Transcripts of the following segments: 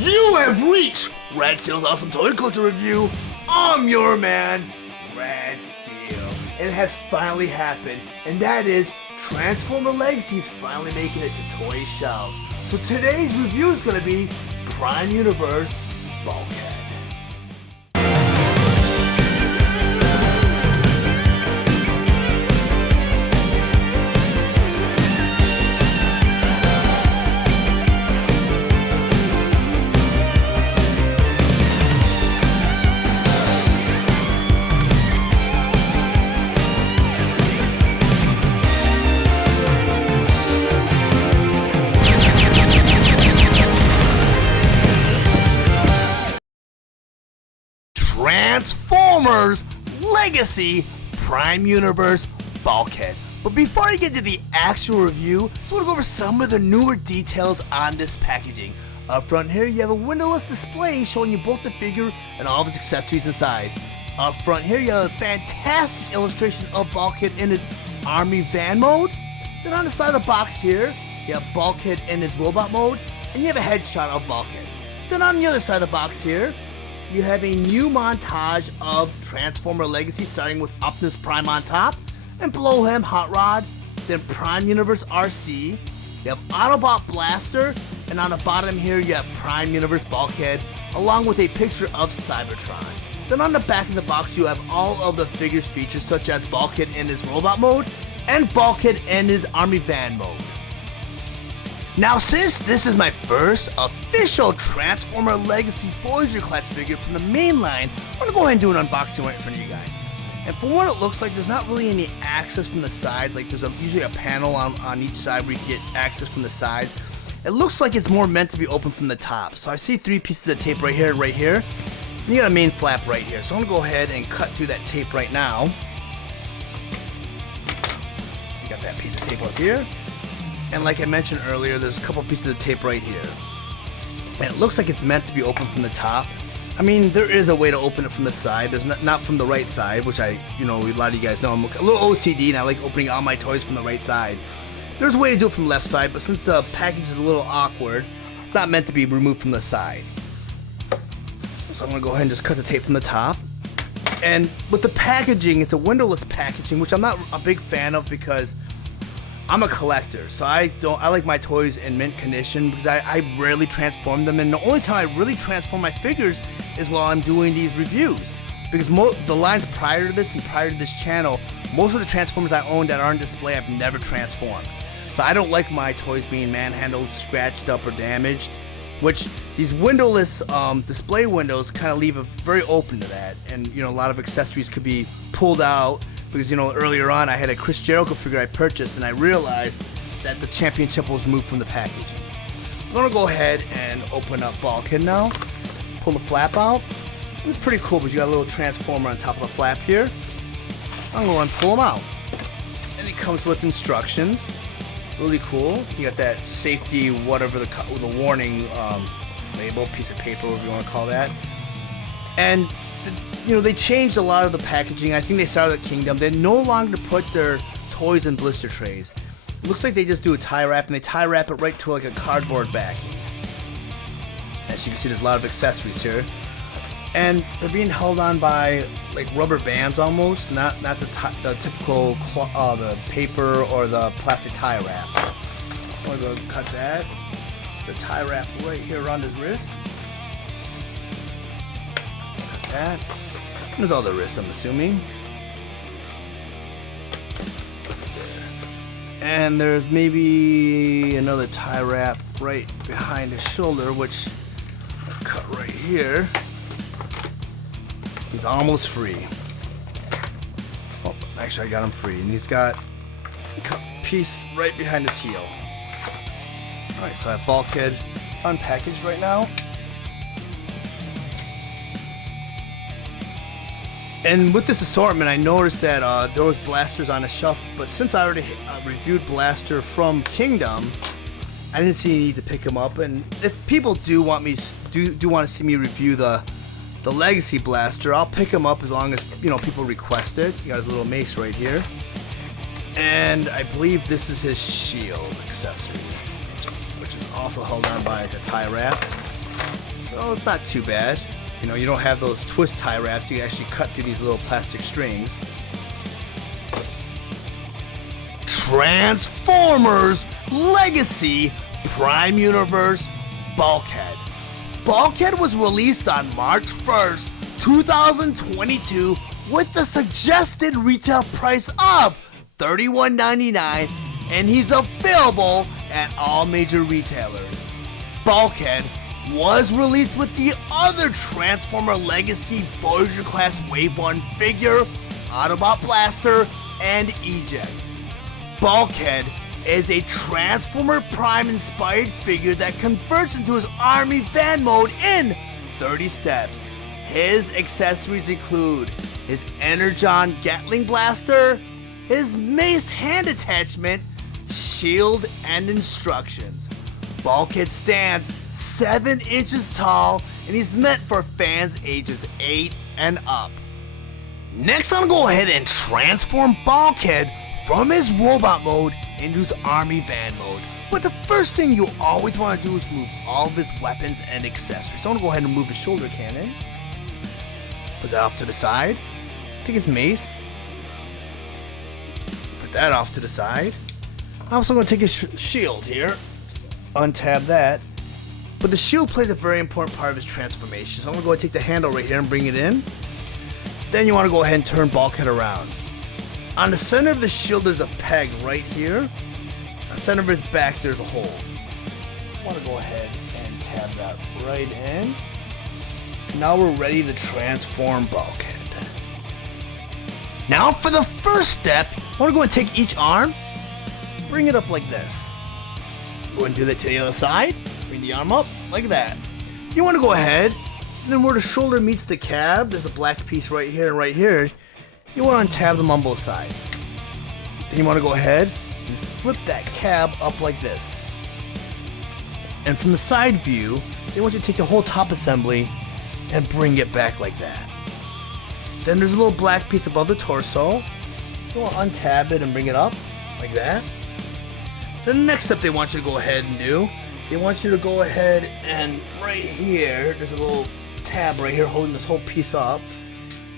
You have reached Red Steele's Awesome Toy Collector Review. I'm your man, Red Steele. It has finally happened, and that is Transformer Legacy is finally making it to toy shelves. So today's review is going to be Prime Universe Bulkhead. Transformers Legacy Prime Universe Bulkhead. But before I get to the actual review, I just want to go over some of the newer details on this packaging. Up front here, you have a windowless display showing you both the figure and all of its accessories inside. Up front here, you have a fantastic illustration of Bulkhead in his army van mode. Then on the side of the box here, you have Bulkhead in his robot mode, and you have a headshot of Bulkhead. Then on the other side of the box here, you have a new montage of Transformer Legacy, starting with Optimus Prime on top, and below him Hot Rod, then Prime Universe RC, you have Autobot Blaster, and on the bottom here you have Prime Universe Bulkhead, along with a picture of Cybertron. Then on the back of the box you have all of the figures features, such as Bulkhead in his robot mode, and Bulkhead in his army van mode. Now, since this is my first official Transformer Legacy Voyager class figure from the main line, I'm going to go ahead and do an unboxing right in front of you guys. And from what it looks like, there's not really any access from the side. Like, there's usually a panel on each side where you get access from the side. It looks like it's more meant to be open from the top. So I see 3 pieces of tape right here and right here. And you got a main flap right here. So I'm going to go ahead and cut through that tape right now. You got that piece of tape up here. And like I mentioned earlier, there's a couple pieces of tape right here. And it looks like it's meant to be open from the top. I mean, there is a way to open it from the side. There's not from the right side, which a lot of you guys know. I'm a little OCD and I like opening all my toys from the right side. There's a way to do it from the left side, but since the package is a little awkward, it's not meant to be removed from the side. So I'm gonna go ahead and just cut the tape from the top. And with the packaging, it's a windowless packaging, which I'm not a big fan of because I'm a collector, so I like my toys in mint condition because I rarely transform them, and the only time I really transform my figures is while I'm doing these reviews. Because the lines prior to this and prior to this channel, most of the Transformers I own that are on display I've never transformed. So I don't like my toys being manhandled, scratched up, or damaged, which these windowless display windows kind of leave it very open to that, and a lot of accessories could be pulled out. Because earlier on I had a Chris Jericho figure I purchased and I realized that the championship was moved from the packaging. I'm gonna go ahead and open up Bulkhead now. Pull the flap out. It's pretty cool, but you got a little transformer on top of the flap here. I'm gonna go and pull them out. And it comes with instructions. Really cool. You got that safety, whatever the warning label, piece of paper, whatever you want to call that. And they changed a lot of the packaging. I think they started at Kingdom. They no longer put their toys in blister trays. It looks like they just do a tie wrap, and they tie wrap it right to like a cardboard backing. As you can see, there's a lot of accessories here, and they're being held on by like rubber bands almost, not the typical the paper or the plastic tie wrap. I'm gonna go cut that. The tie wrap right here around his wrist. Cut that. There's all the wrist, I'm assuming. And there's maybe another tie wrap right behind his shoulder, which I'll cut right here. He's almost free. Oh, actually I got him free. And he's got a cut piece right behind his heel. Alright, so I have Bulkhead unpackaged right now. And with this assortment, I noticed that there was blasters on the shelf, but since I already reviewed Blaster from Kingdom, I didn't see any need to pick them up. And if people do want to see me review the Legacy Blaster, I'll pick them up as long as people request it. You got his little mace right here, and I believe this is his shield accessory, which is also held on by the tie wrap. So it's not too bad. You know, you don't have those twist tie wraps. You actually cut through these little plastic strings. Transformers Legacy Prime Universe Bulkhead. Bulkhead was released on March 1st, 2022 with the suggested retail price of $31.99, and he's available at all major retailers. Bulkhead was released with the other Transformer Legacy Voyager class Wave 1 figure, Autobot Blaster, and Eject. Bulkhead is a Transformer Prime inspired figure that converts into his Army Van mode in 30 steps. His accessories include his Energon Gatling Blaster, his Mace hand attachment, shield, and instructions. Bulkhead stands 7 inches tall, and he's meant for fans ages 8 and up. Next, I'm gonna go ahead and transform Bulkhead from his robot mode into his Army Van mode. But the first thing you always want to do is move all of his weapons and accessories. So I'm gonna go ahead and move his shoulder cannon. Put that off to the side. Take his mace. Put that off to the side. I'm also gonna take his shield here. Untab that. But the shield plays a very important part of his transformation. So I'm gonna go ahead and take the handle right here and bring it in. Then you want to go ahead and turn Bulkhead around. On the center of the shield there's a peg right here. On the center of his back there's a hole. I want to go ahead and tab that right in. Now we're ready to transform Bulkhead. Now for the first step, I want to go and take each arm, bring it up like this. Go and do that to the other side. Bring the arm up like that. You want to go ahead, and then where the shoulder meets the cab, there's a black piece right here and right here. You want to untab them on both sides. Then you want to go ahead and flip that cab up like this. And from the side view, they want you to take the whole top assembly and bring it back like that. Then there's a little black piece above the torso. You want to untab it and bring it up like that. Then the next step they want you to go ahead and do, they want you to go ahead and right here, there's a little tab right here holding this whole piece up.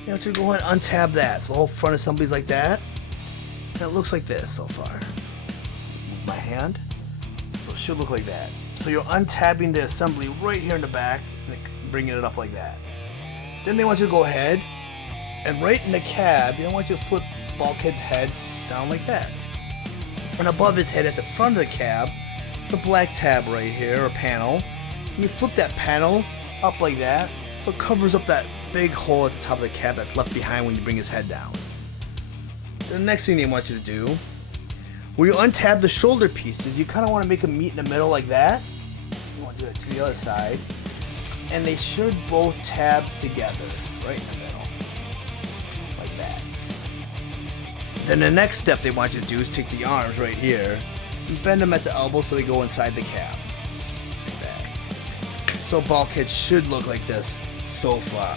You want you to go ahead and untab that. So the whole front assembly's like that. And it looks like this so far. Move my hand. So it should look like that. So you're untabbing the assembly right here in the back and bringing it up like that. Then they want you to go ahead and right in the cab, they want you to flip Bulkhead's head down like that. And above his head at the front of the cab, it's a black tab right here, or panel. And you flip that panel up like that, so it covers up that big hole at the top of the cab that's left behind when you bring his head down. The next thing they want you to do, where you untab the shoulder pieces, you kind of want to make them meet in the middle like that. You want to do it to the other side. And they should both tab together, right in the middle. Like that. Then the next step they want you to do is take the arms right here and bend them at the elbow so they go inside the cab. Like that. So Bulkhead should look like this so far.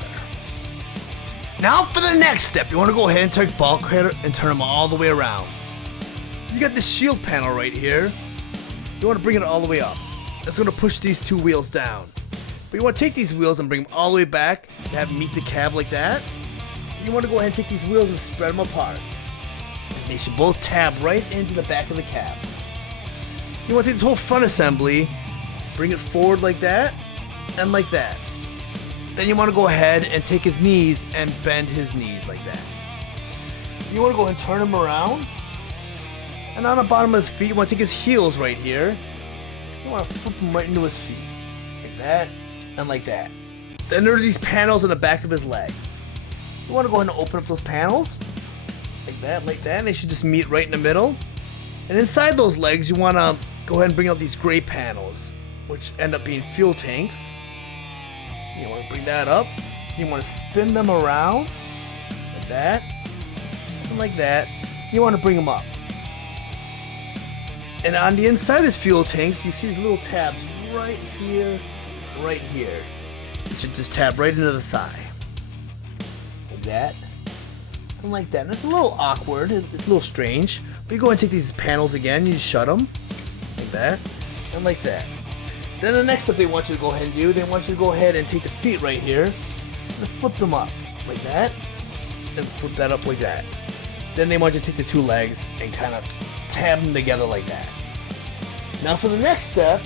Now for the next step, you want to go ahead and take Bulkhead and turn him all the way around. You got the shield panel right here. You want to bring it all the way up. That's going to push these two wheels down. But you want to take these wheels and bring them all the way back to have them meet the cab like that. You want to go ahead and take these wheels and spread them apart. They should both tab right into the back of the cab. You want to take this whole front assembly, bring it forward like that, and like that. Then you want to go ahead and take his knees and bend his knees like that. You want to go ahead and turn him around. And on the bottom of his feet, you want to take his heels right here. You want to flip them right into his feet. Like that, and like that. Then there's these panels on the back of his leg. You want to go ahead and open up those panels. Like that, and they should just meet right in the middle. And inside those legs, you want to go ahead and bring out these gray panels, which end up being fuel tanks. You want to bring that up. You want to spin them around, like that, and like that. You want to bring them up. And on the inside of his fuel tanks, you see these little tabs right here, right here. You should just tab right into the thigh. Like that. And like that. And it's a little awkward, it's a little strange. But you go and take these panels again, you just shut them. Like that. And like that. Then the next step they want you to go ahead and do, they want you to go ahead and take the feet right here and flip them up like that, and flip that up like that. Then they want you to take the two legs and kind of tab them together like that. Now for the next step,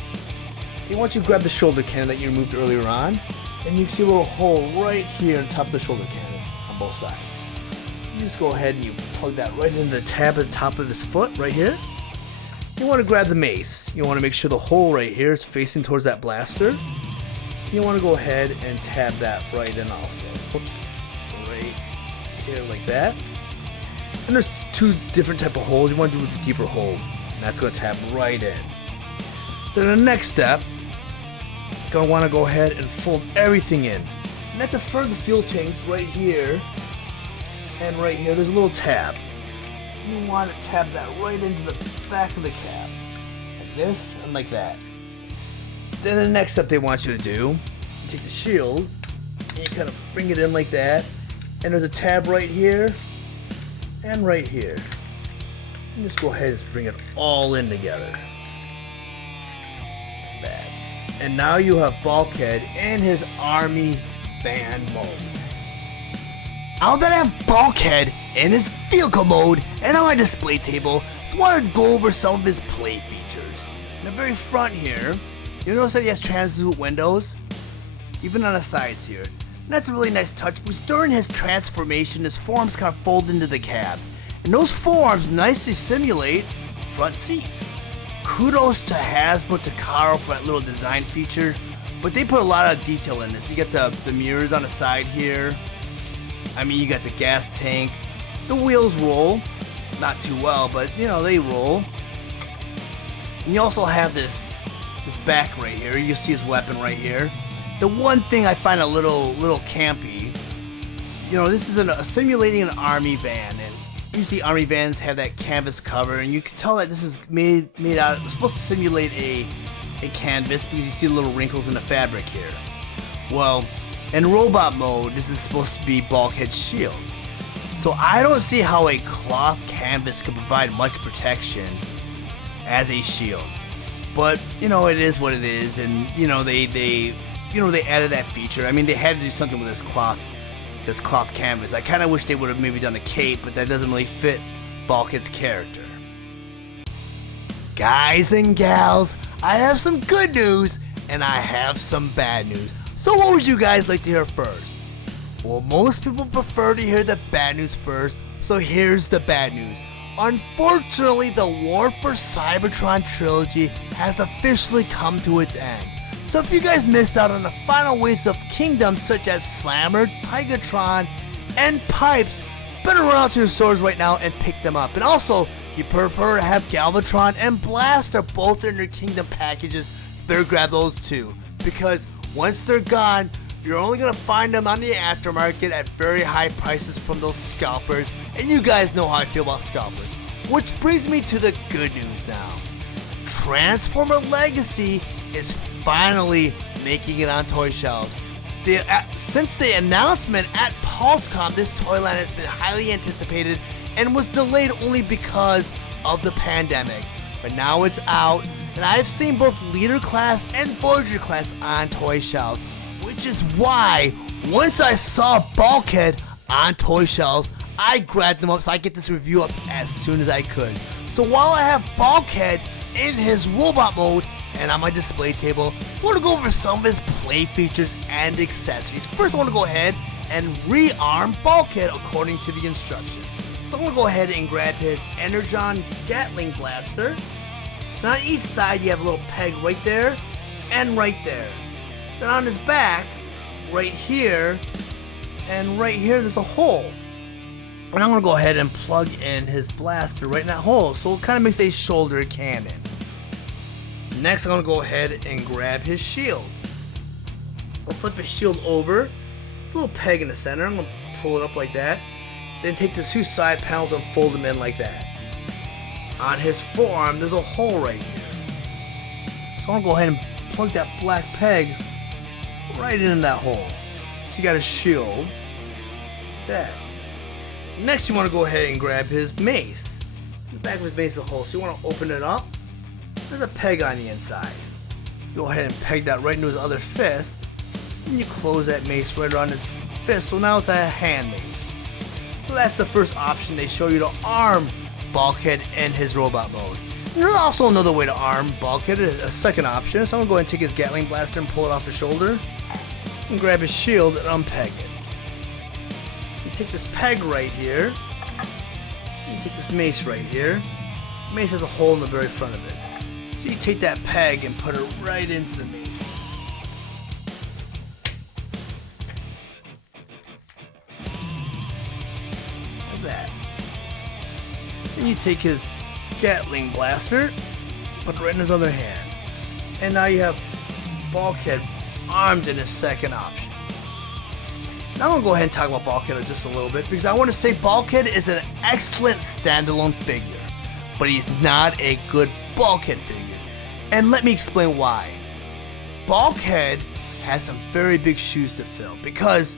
they want you to grab the shoulder cannon that you removed earlier on, and you can see a little hole right here on top of the shoulder cannon on both sides. You just go ahead and you plug that right into the tab at the top of his foot right here. You want to grab the mace. You want to make sure the hole right here is facing towards that blaster. You want to go ahead and tab that right in also. Oops. Right here like that. And there's two different type of holes. You want to do with the deeper hole. And that's going to tab right in. Then the next step, you're going to want to go ahead and fold everything in. And at the front of the fuel tanks right here and right here, there's a little tab. You want to tab that right into the back of the cab, like this and like that. Then the next step they want you to do, you take the shield and you kind of bring it in like that, and there's a tab right here and right here. And just go ahead and bring it all in together. Like that. And now you have Bulkhead in his army van mode. Now that I have Bulkhead in his vehicle mode and on my display table, just wanted to go over some of his play features. In the very front here, you'll notice that he has translute windows, even on the sides here. And that's a really nice touch, because during his transformation, his forms kind of fold into the cab. And those forms nicely simulate front seats. Kudos to Hasbro Takaro for that little design feature, but they put a lot of detail in this. You get the mirrors on the side here. I mean, you got the gas tank. The wheels roll. Not too well, but you know, they roll. And you also have this back right here. You see his weapon right here. The one thing I find a little campy, you know, this is simulating an army van, and usually army vans have that canvas cover, and you can tell that this is made out. It's supposed to simulate a canvas because you see the little wrinkles in the fabric here. Well, in robot mode, this is supposed to be Bulkhead's shield. So I don't see how a cloth canvas could provide much protection as a shield. But you know, it is what it is, and you know they added that feature. I mean, they had to do something with this cloth canvas. I kind of wish they would have maybe done a cape, but that doesn't really fit Bulkhead's character. Guys and gals, I have some good news and I have some bad news. So what would you guys like to hear first? Well, most people prefer to hear the bad news first, so here's the bad news. Unfortunately, the War for Cybertron trilogy has officially come to its end. So if you guys missed out on the final waves of kingdoms such as Slammer, Tigatron, and Pipes, better run out to your stores right now and pick them up. And also, if you prefer to have Galvatron and Blaster both in your kingdom packages, better grab those too. Because once they're gone, you're only going to find them on the aftermarket at very high prices from those scalpers, and you guys know how I feel about scalpers. Which brings me to the good news now. Transformer Legacy is finally making it on toy shelves. Since the announcement at PulseCon, this toy line has been highly anticipated and was delayed only because of the pandemic. But now it's out, and I've seen both Leader Class and Voyager Class on toy shelves. Which is why, once I saw Bulkhead on toy shelves, I grabbed them up so I get this review up as soon as I could. So while I have Bulkhead in his robot mode and on my display table, I just want to go over some of his play features and accessories. First, I want to go ahead and rearm Bulkhead according to the instructions. So I'm going to go ahead and grab his Energon Gatling Blaster. Now on each side, you have a little peg right there and right there. Then on his back, right here, and right here, there's a hole. And I'm going to go ahead and plug in his blaster right in that hole, so it kind of makes a shoulder cannon. Next, I'm going to go ahead and grab his shield. I'll flip his shield over. There's a little peg in the center. I'm going to pull it up like that. Then take the two side panels and fold them in like that. On his forearm, there's a hole right here. So I'm going to go ahead and plug that black peg right into that hole. So you got his shield. There. Next, you want to go ahead and grab his mace. In the back of his mace is a hole, so you want to open it up. There's a peg on the inside. go ahead and peg that right into his other fist, and you close that mace right around his fist, so now it's a hand mace. So that's the first option they show you to arm Bulkhead in his robot mode. And there's also another way to arm Bulkhead, a second option. So I'm going to go ahead and take his Gatling blaster and pull it off his shoulder, and grab his shield and unpeg it. You take this peg right here, you take this mace right here. The mace has a hole in the very front of it. So you take that peg and put it right into the mace. Like that. Then you take his Gatling blaster, put it right in his other hand. And now you have Bulkhead armed in his second option. Now I'm going to go ahead and talk about Bulkhead just a little bit, because I want to say Bulkhead is an excellent standalone figure, but he's not a good Bulkhead figure. And let me explain why. Bulkhead has some very big shoes to fill, because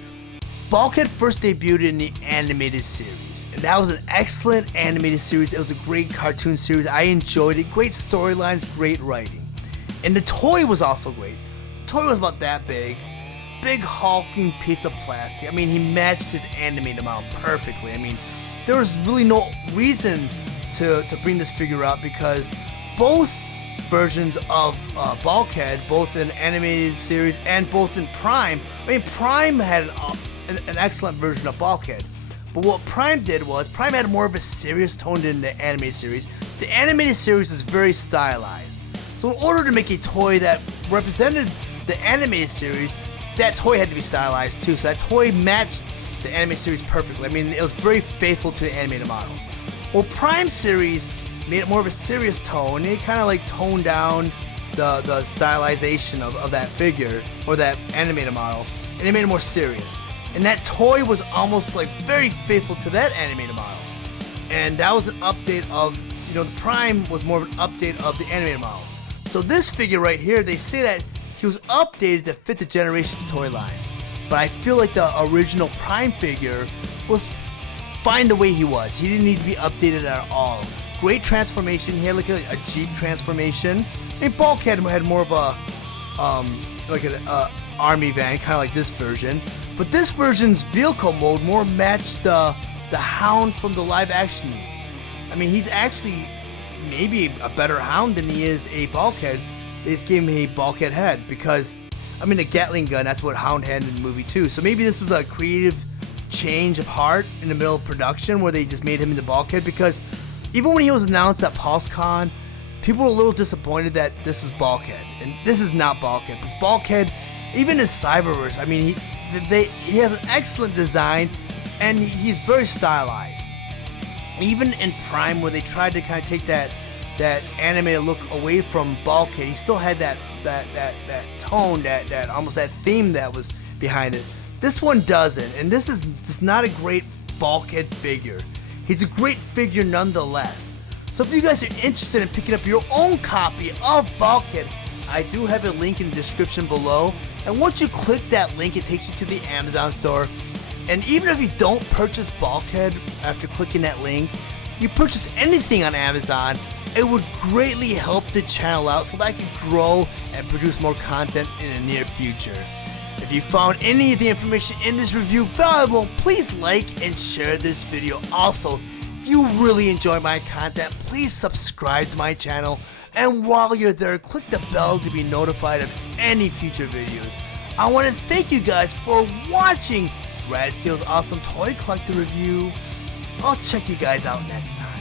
Bulkhead first debuted in the animated series. And that was an excellent animated series. It was a great cartoon series. I enjoyed it. Great storylines, great writing. And the toy was also great. The toy was about that big hulking piece of plastic. I mean, he matched his animated model perfectly. I mean, there was really no reason to bring this figure out, because both versions of Bulkhead, both in animated series and both in Prime, I mean, Prime had an excellent version of Bulkhead. But what Prime did was, Prime had more of a serious tone than the animated series. The animated series is very stylized. So in order to make a toy that represented the animated series, that toy had to be stylized too. So that toy matched the animated series perfectly. I mean, it was very faithful to the animated model. Well, Prime series made it more of a serious tone. It kind of like toned down the stylization of that figure, or that animated model, and it made it more serious. And that toy was almost like very faithful to that animated model. And that was an update of, you know, the Prime was more of an update of the animated model. So this figure right here, they say that he was updated to fit the Generations toy line. But I feel like the original Prime figure was fine the way he was. He didn't need to be updated at all. Great transformation. He had like a Jeep transformation. I mean, Bulkhead had more of a like an army van, kind of like this version. But this version's vehicle mode more matched the Hound from the live action movie. I mean, he's actually maybe a better Hound than he is a Bulkhead. They just gave him a Bulkhead head, because, I mean, a Gatling gun, that's what Hound had in the movie too. So maybe this was a creative change of heart in the middle of production, where they just made him into Bulkhead, because even when he was announced at PulseCon, people were a little disappointed that this was Bulkhead. And this is not Bulkhead, because Bulkhead, even his Cyberverse, I mean, he has an excellent design, and he's very stylized. Even in Prime, where they tried to kind of take that animated look away from Bulkhead, he still had that tone, that almost that theme that was behind it. This one doesn't, and this is just not a great Bulkhead figure. He's a great figure nonetheless. So if you guys are interested in picking up your own copy of Bulkhead, I do have a link in the description below. And once you click that link, it takes you to the Amazon store. And even if you don't purchase Bulkhead after clicking that link, you purchase anything on Amazon, it would greatly help the channel out so that I can grow and produce more content in the near future. If you found any of the information in this review valuable, please like and share this video. Also, if you really enjoy my content, please subscribe to my channel. And while you're there, click the bell to be notified of any future videos. I want to thank you guys for watching Steele's awesome toy collector review. I'll check you guys out next time.